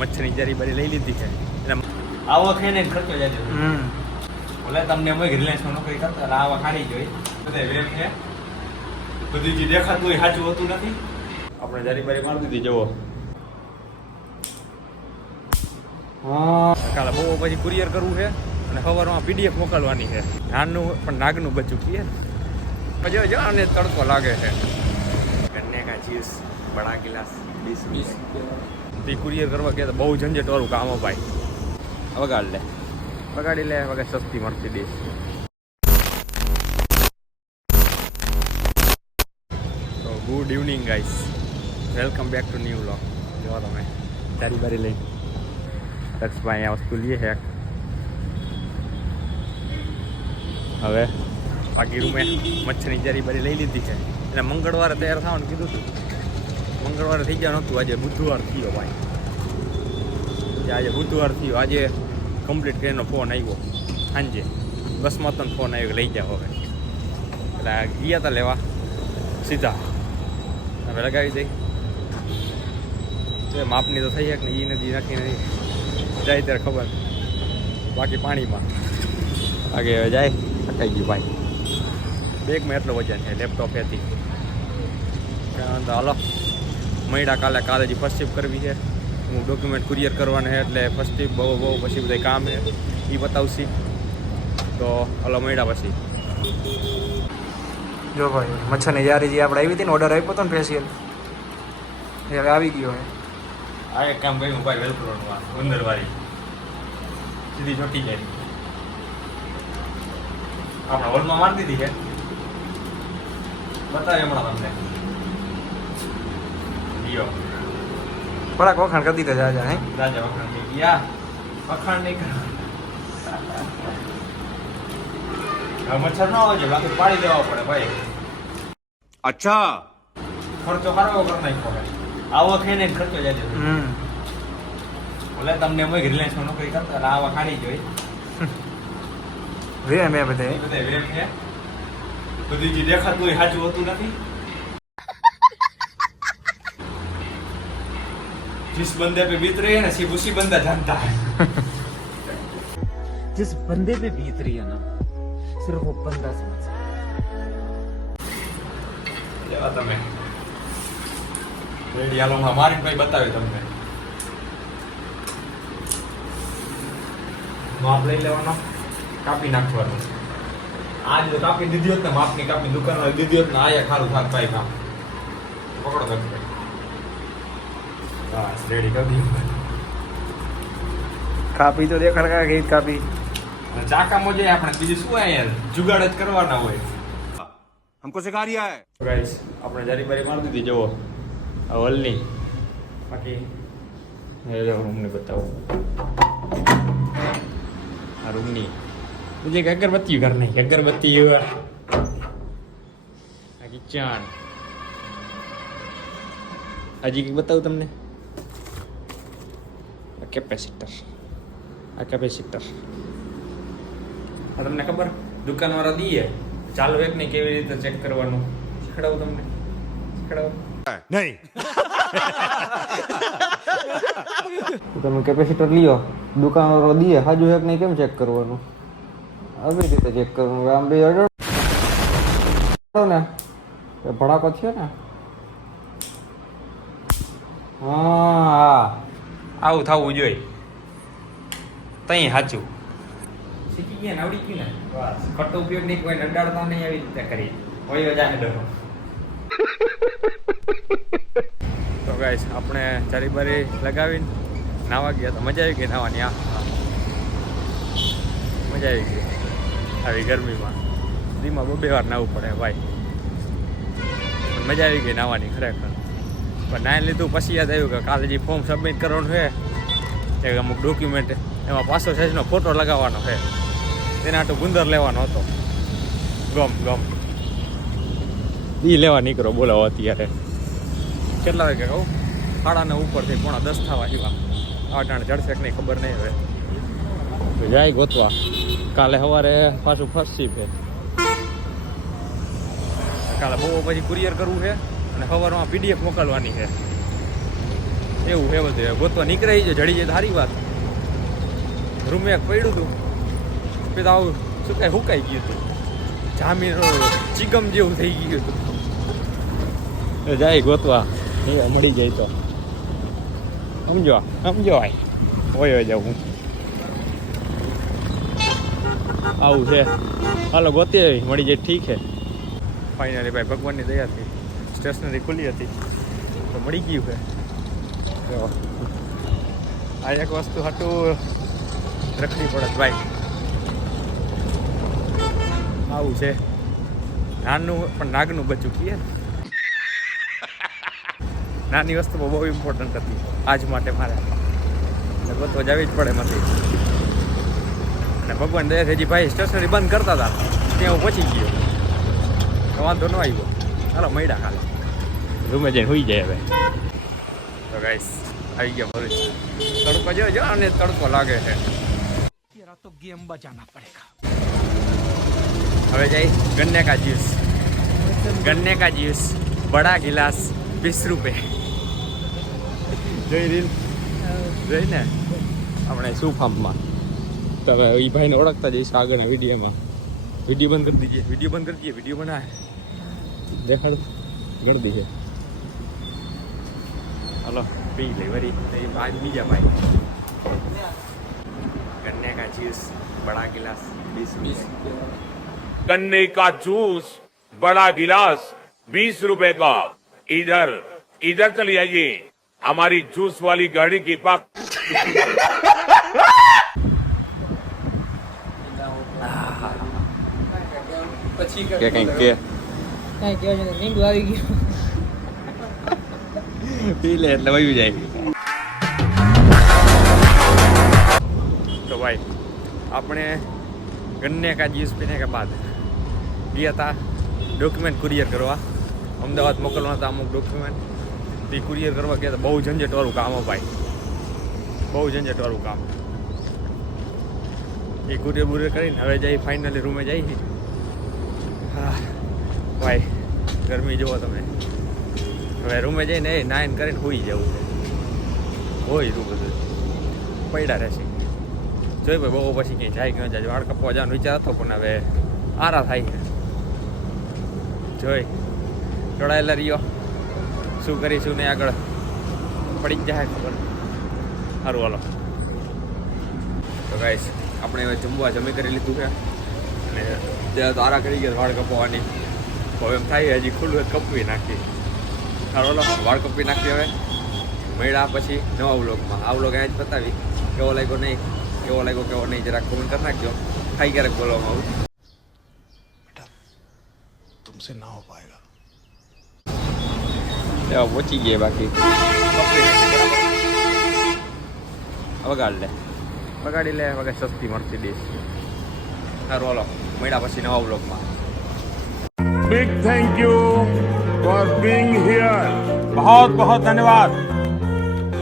મચ્છરની જારી બારી લઈ લીધી છે એટલે આવો ખાઈને ખર્ચો જાય. ઓલે તમને અમે રિલાયન્સમાં નોકરી કરતા એટલે આવા ખાડી જોઈ બધા વેમ છે બધી જે દેખાતું હોય સાચું હોતું નથી. આપણે જારી બારી મારી દીધી જુઓ. હા કાલે બહુ પછી કુરિયર કરવું છે અને સવારમાં PDF મોકલવાની છે. નાનું પણ નાગનું બચ્ચું કીએ ને જો અને તડકો લાગે છે. ગન્ને કા ચીઝ બડા ગિલાસ 20 કુરિયર કરવા ગયા તો બહુ ઝંઝટ વાળું કામ હો ભાઈ. વગાડી લે વગર સસ્તી મર્સિડીઝ. તો good evening guys, welcome back to new vlog. જો તમે જારી બારી લઈને દક્ષભાઈ આ વસ્તુ લઈએ છે. હવે બાકી રૂમે મચ્છરની જારી બારી લઈ લીધી છે એટલે મંગળવારે તૈયાર થવાનું કીધું હતું. મંગળવારે થઈ ગયા નહોતું, આજે બુધવાર થયો ભાઈ. આજે બુધવાર થયો. આજે કમ્પ્લીટ કરીને ફોન આવ્યો સાંજે બસમાં તો ફોન આવ્યો લઈ જાઓ હવે. એટલે ગયા હતા લેવા સીધા હવે લગાવી દઈ. માપની તો થઈ શકે ને એ નથી નાખી નથી જાય ત્યારે ખબર. બાકી પાણીમાં બાકી હવે જાય અટાઈ ગયું ભાઈ. બેગમાં એટલો વજન છે લેપટોપ હતી. હાલો મહિડા કાલે હજી ફર્સ્ટ શિફ્ટ કરવી છે. હું ડોક્યુમેન્ટ કુરિયર કરવાના છે એટલે ફર્સ્ટ શિફ્ટ બહુ પછી બધા કામ છે એ બતાવશી. તો હાલો મહિડા પછી જો ભાઈ મચ્છરની જારી જે આપણે આવી હતી ને ઓર્ડર આપ્યો હતો ને ફેશિયલ એ હવે આવી ગયો હે. આ એક કામ કર્યું ભાઈ વેલક્રોનમાં ઉંદરવાળી સીધી ચોટી જાય. આપણા હોલમાં મારી દીધી છે. બતાવે હમણાં તમને લ્યો. થોડાક વખાણ કરી દીધા જાજા હે. રાજા વખાણ થઈ ગયા. વખાણ નહીં કરવા મચ્છર ના હોય છે બાકી પાડી દેવા પડે ભાઈ. અચ્છા ખર્ચો કરવો કરી નાખો ભાઈ. આવો ખાઈને ખર્ચો જાય. ઓલે તમને અમે રિલાયન્સમાં નોકરી કરતા એટલે આવા ખાડી જોઈ વેમ એ બધે બધા વેમ છે બધી જે દેખાતું હોય સાચું હોતું નથી. जिस बंदे पे बीत रही है ना सिर्फ उसी बंदा जानता है. जिस बंदे पे बीत रही है ना सिर्फ वो बंदा समझ लेवा તમે રેડી હાલો હમણાં મારી ભાઈ બતાવે તમને. માપ લઈ લેવાનો કાપી નાખવાનું. આજ તો કાપી દીધી હોત ને માપની કાપી દુકાનમાં દીધી હોત ને આયા ખારું થાક ભાઈ કામ પકડો દક્ષ. બસ રેડી કરી દીધું. કાપી તો દેખાડ કા ગઈ કાપી ચાકામાં જોઈએ આપણે બીજું શું યાર જુગાડ જ કરવાના હોય. हमको सिखा रिया है. ગાઈસ આપણે જારી બારી મારી દીધી જુઓ આ હોલની. બાકી રૂમને બતાવું આ રૂમની બીજી એક અગરબત્તી ઘર નહીં અગરબત્તી આ કિચન. હજી કંઈક બતાવું તમને કેપેસિટર. આ કેપેસિટર આ તમને ખબર દુકાનવાળા દઈએ ચાલુ એક નહીં કેવી રીતે ચેક કરવાનું શીખડાવું તમને. શીખડાવું नहीं તમે કેપેસિટર લ્યો દુકાનવાળો દીએ હાજુ એક નહીં કેમ ચેક કરવાનું આવી રીતે ચેક કરવાનું. આમ બે અડો ને ભડાકો થયો ને. હા આવું થવું જોઈએ તઈ સાચું શીખી ગયા ને આવડી ગયું ને બસ. ખોટો ઉપયોગ નહીં કોઈ અડાડતા નહીં આવી રીતે કરી હોય જાય ડરો. તો ગાઈસ આપણે ચારી બારી લગાવીને નાવા ગયા તો મજા આવી ગઈ નાવાની. આ મજા આવી ગઈ આવી ગરમીમાં દીમાં બે વાર નાવું પડે ભાઈ. પણ મજા આવી ગઈ નાવાની ખરેખર. પણ નાઈ લીધું પછી યાદ આવ્યું કે કાલે જે ફોર્મ સબમિટ કરવાનું છે એક અમુક ડોક્યુમેન્ટ એમાં 500 સાઇઝનો ફોટો લગાવવાનો છે. તેના હાટું ગુંદર લેવાનો હતો. ગમ એ લેવા નીકળો બોલાવો અત્યારે કેટલા વાગે કહું 9:30 ઉપરથી 9:30 થવા જેવા. આ ટાણે જડશે કે નહીં ખબર નહીં હવે. જાય ગોતવા કાલે સવારે પાછું ફર્સ્ટ શિફ્ટ છે. કાલે બહુ પછી કુરિયર કરવું છે અને સવારમાં PDF મોકલવાની છે. એવું હે બધું ગોતવા નીકળાઈ જાય જડી જાય તો સારી વાત. રૂમે એક પડ્યું હતું પેલા આવું હુકાઈ ગયું હતું જામીન ચીકમ જેવું થઈ ગયું હતું. જાય ગોતવા એ મળી જાય તો સમજો ભાઈ હોય જાઉં આવું છે. હાલો ગોતી મળી જાય ઠીક છે. ફાઇનલી ભાઈ ભગવાનની દયાથી સ્ટેશનરી ખુલ્લી હતી તો મળી ગયું છે. આ એક વસ્તુ હતું રખડી પડત ભાઈ. આવું છે નાનું પણ નાગનું બચ્ચું કહીએ ને. નાની વસ્તુમાં બહુ ઇમ્પોર્ટન્ટ હતી આજ માટે મારે ગોતવા જવી જ પડે નથી. અને ભગવાન દયાથી હજી ભાઈ સ્ટેશનરી બંધ કરતા હતા ત્યાં હું પહોંચી ગયો તો વાંધો ન આવ્યો. ચાલો મળ્યા ખાલી રૂમે જઈને હોઈ જાય હવે. તો ગાઈસ આવી ગયા ભરૂચ. તડકો જો અને તડકો લાગે છે. तो गेम बजाना पड़ेगा. હવે જાય गन्ने का जूस बड़ा गिलास 20 रुपये. જોઈ રીલ જોઈને આપણે શું ફાર્મમાં તો હવે એ ભાઈને ઓળખતા જઈશ આગળના વિડીયોમાં. વિડીયો બંધ કરી દીજીએ વિડીયો બનાવે દેખાડ ગણી દીજે. હલો પી લે વરી આજ બીજા ભાઈ गन्ने का जूस बड़ा गिलास 20 रुपये. गन्ने का जूस बड़ा गिलास 20 रुपए का. इधर चली आइए हमारी जूस वाली गाड़ी की पास. કે કંઈક કે કાંઈ કહેવાય છે નીંદું આવી ગયું. પી લે એટલે વયું જાય. તો ભાઈ આપણે गन्ने का जूस पीने के बाद ગયા હતા ડોક્યુમેન્ટ કુરિયર કરવા. અમદાવાદ મોકલવાના હતા અમુક ડોક્યુમેન્ટ તે કુરિયર કરવા ગયા હતા. બહુ ઝંઝટવાળું કામ હો ભાઈ, બહુ ઝંઝટવાળું કામ. એ કુરિયર બુરિયર કરીને હવે જઈ ફાઇનલી રૂમે જઈ. હા ભાઈ ગરમી જુઓ તમે. હવે રૂમે જઈને એ નાઈન કરીને સૂઈ જવું છે. હોય શું બધું પડ્યા રહેશે. જોઈ ભાઈ બહુ પછી ક્યાંય જાય ક્યાં જાય. વાળ કપવા જવાનો વિચાર હતો પણ હવે આરા થાય. જોઈ જોડાયેલા રહ્યો શું કરીશું ને આગળ પડી જ જાય ખબર. સારું હાલો. તો ગાઈસ આપણે હવે જમી કરી લીધું છે અને ત્યાં તો આરા કરી ગયા વાળ કપવાની. હવે એમ થાય હજી ખુલ્લું કપવી નાખી. સારું હાલો વાળ કપવી નાખી. હવે મળ્યા પછી નવા વ્લોગમાં. આ વ્લોગ અહીંયા જ બતાવી કેવો લાગ્યો નહીં કેવો નહીં જરાક કોમેન્ટ કરી નાખજો. ખાઈ ક્યારેક બોલવામાં આવું तुमसे ना हो पाएगा. એવા પહોંચી ગયા. બાકી વગાડી લે વગર સસ્તી મળતી ડીશ. સારું હાલો મળ્યા પછી નવા બ્લોગમાં. Big thank you for being here. बहुत बहुत धन्यवाद.